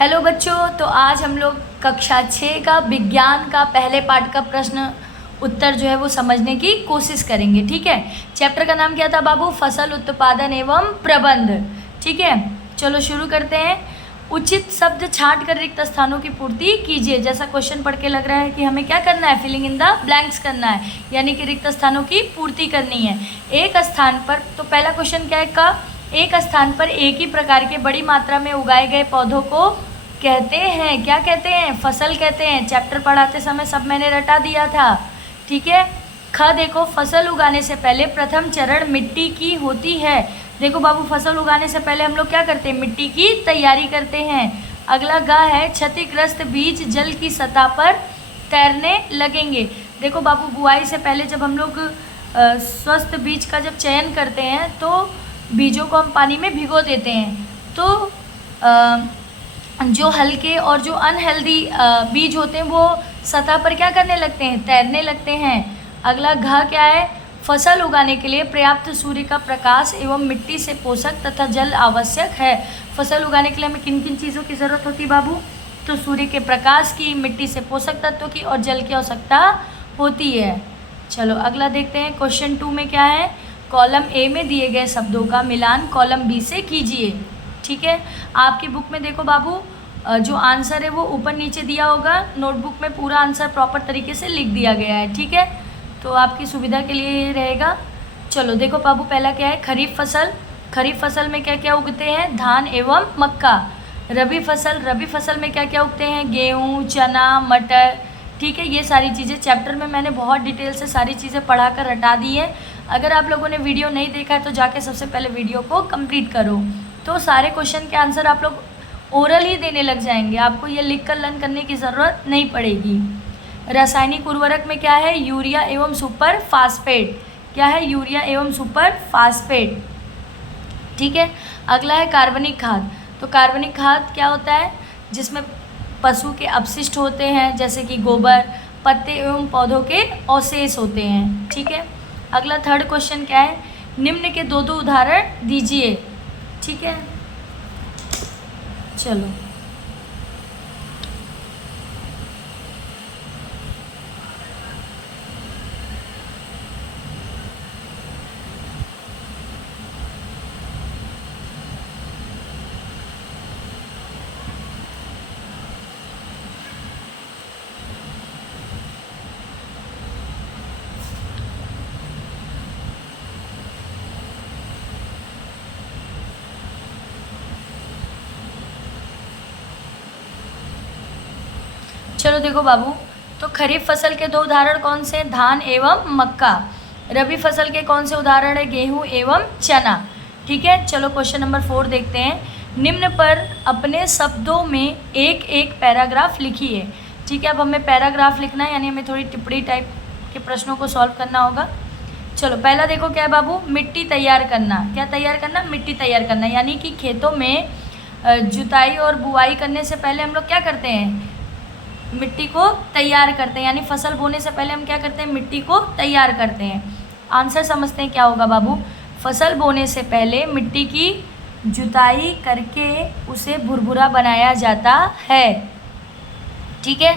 Hello बच्चों, तो आज हम लोग कक्षा 6 का विज्ञान का पहले पार्ट का प्रश्न उत्तर जो है वो समझने की कोशिश करेंगे। ठीक है, चैप्टर का नाम क्या था बाबू? फसल उत्पादन एवं प्रबंध। ठीक है, चलो शुरू करते हैं। उचित शब्द छांट कर रिक्त स्थानों की पूर्ति कीजिए। जैसा क्वेश्चन पढ़ के लग रहा है कि हमें क्या करना है, फिलिंग इन द ब्लैंक्स करना है, यानी कि रिक्त स्थानों की पूर्ति करनी है। एक स्थान पर, तो पहला क्वेश्चन क्या है का, एक स्थान पर एक ही प्रकार के बड़ी मात्रा में उगाए गए पौधों को कहते हैं, क्या कहते हैं? फसल कहते हैं। चैप्टर पढ़ाते समय सब मैंने रटा दिया था। ठीक है, ख देखो, फसल उगाने से पहले प्रथम चरण मिट्टी की होती है। देखो बाबू, फसल उगाने से पहले हम लोग क्या करते हैं? मिट्टी की तैयारी करते हैं। अगला ग है, क्षतिग्रस्त बीज जल की सतह पर तैरने लगेंगे। देखो बाबू, बुआई से पहले जब हम लोग स्वस्थ बीज का जब चयन करते हैं तो बीजों को हम पानी में भिगो देते हैं, तो जो हल्के और जो अनहेल्दी बीज होते हैं वो सतह पर क्या करने लगते हैं? तैरने लगते हैं। अगला घ क्या है? फसल उगाने के लिए पर्याप्त सूर्य का प्रकाश एवं मिट्टी से पोषक तथा जल आवश्यक है। फसल उगाने के लिए हमें किन किन चीज़ों की ज़रूरत होती है बाबू? तो सूर्य के प्रकाश की, मिट्टी से पोषक तत्वों की और जल की आवश्यकता होती है। चलो अगला देखते हैं। क्वेश्चन 2 में क्या है? कॉलम ए में दिए गए शब्दों का मिलान कॉलम बी से कीजिए। ठीक है, आपकी बुक में देखो बाबू, जो आंसर है वो ऊपर नीचे दिया होगा। नोटबुक में पूरा आंसर प्रॉपर तरीके से लिख दिया गया है। ठीक है, तो आपकी सुविधा के लिए ये रहेगा। चलो देखो बाबू, पहला क्या है? खरीफ फसल। खरीफ फसल में क्या क्या उगते हैं? धान एवं मक्का। रबी फसल में क्या क्या उगते हैं? गेहूँ, चना, मटर। ठीक है, ये सारी चीज़ें चैप्टर में मैंने बहुत डिटेल से सारी चीज़ें पढ़ा कर रटा दी है। अगर आप लोगों ने वीडियो नहीं देखा है तो जाके सबसे पहले वीडियो को कंप्लीट करो, तो सारे क्वेश्चन के आंसर आप लोग ओरल ही देने लग जाएंगे। आपको ये लिख कर लर्न करने की ज़रूरत नहीं पड़ेगी। रासायनिक उर्वरक में क्या है? यूरिया एवं सुपर फास्फेट। क्या है? यूरिया एवं सुपर फास्फेट। ठीक है, अगला है कार्बनिक खाद। तो कार्बनिक खाद क्या होता है? जिसमें पशु के अपशिष्ट होते हैं, जैसे कि गोबर, पत्ते एवं पौधों के अवशेष होते हैं। ठीक है, अगला थर्ड क्वेश्चन क्या है? निम्न के दो उदाहरण दीजिए। ठीक है, चलो चलो देखो बाबू, तो खरीफ फसल के दो उदाहरण कौन से हैं? धान एवं मक्का। रबी फसल के कौन से उदाहरण है? गेहूं एवं चना। ठीक है, चलो क्वेश्चन नंबर 4 देखते हैं। निम्न पर अपने शब्दों में एक एक पैराग्राफ लिखिए। ठीक है, अब हमें पैराग्राफ लिखना है, यानी हमें थोड़ी टिप्पणी टाइप के प्रश्नों को सॉल्व करना होगा। चलो पहला देखो क्या है बाबू? मिट्टी तैयार करना। क्या तैयार करना? मिट्टी तैयार करना, यानी कि खेतों में जुताई और बुआई करने से पहले हम लोग क्या करते हैं? मिट्टी को तैयार करते हैं, यानी फसल बोने से पहले हम क्या करते हैं? मिट्टी को तैयार करते हैं। आंसर समझते हैं क्या होगा बाबू? फसल बोने से पहले मिट्टी की जुताई करके उसे भुरभुरा बनाया जाता है। ठीक है,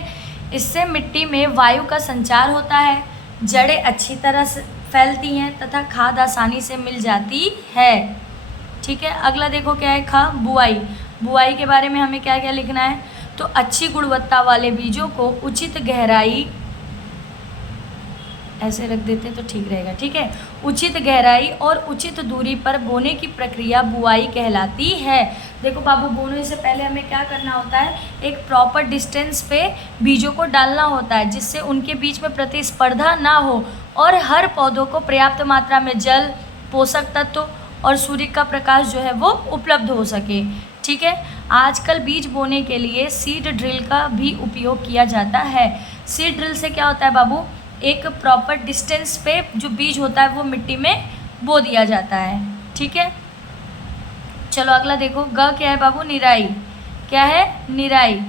इससे मिट्टी में वायु का संचार होता है, जड़ें अच्छी तरह से फैलती हैं तथा खाद आसानी से मिल जाती है। ठीक है, अगला देखो क्या है? ख बुआई। बुआई के बारे में हमें क्या क्या लिखना है? तो अच्छी गुणवत्ता वाले बीजों को उचित गहराई, ऐसे रख देते हैं तो ठीक रहेगा। ठीक है, उचित गहराई और उचित दूरी पर बोने की प्रक्रिया बुआई कहलाती है। देखो बाबू, बोने से पहले हमें क्या करना होता है? एक प्रॉपर डिस्टेंस पे बीजों को डालना होता है, जिससे उनके बीच में प्रतिस्पर्धा ना हो और हर पौधों को पर्याप्त मात्रा में जल, पोषक तत्व और सूर्य का प्रकाश जो है वो उपलब्ध हो सके। ठीक है, आजकल बीज बोने के लिए सीड ड्रिल का भी उपयोग किया जाता है। सीड ड्रिल से क्या होता है बाबू? एक प्रॉपर डिस्टेंस पे जो बीज होता है वो मिट्टी में बो दिया जाता है। ठीक है, चलो अगला देखो। ग क्या है बाबू? निराई। क्या है? निराई।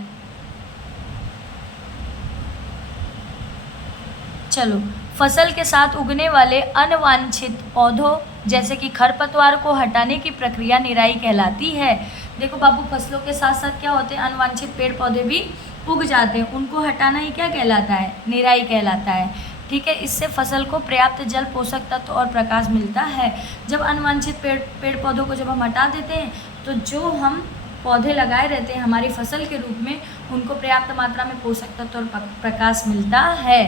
चलो, फसल के साथ उगने वाले अनवांछित पौधों जैसे कि खरपतवार को हटाने की प्रक्रिया निराई कहलाती है। देखो बाबू, फसलों के साथ साथ क्या होते हैं, अनवांछित पेड़ पौधे भी उग जाते हैं, उनको हटाना ही क्या कहलाता है, निराई कहलाता है। ठीक है, इससे फसल को पर्याप्त जल, पोषक तत्व और प्रकाश मिलता है। जब अनवांछित पेड़ पौधों को जब हम हटा देते हैं तो जो हम पौधे लगाए रहते हैं हमारी फसल के रूप में, उनको पर्याप्त मात्रा में पोषक तत्व और प्रकाश मिलता है।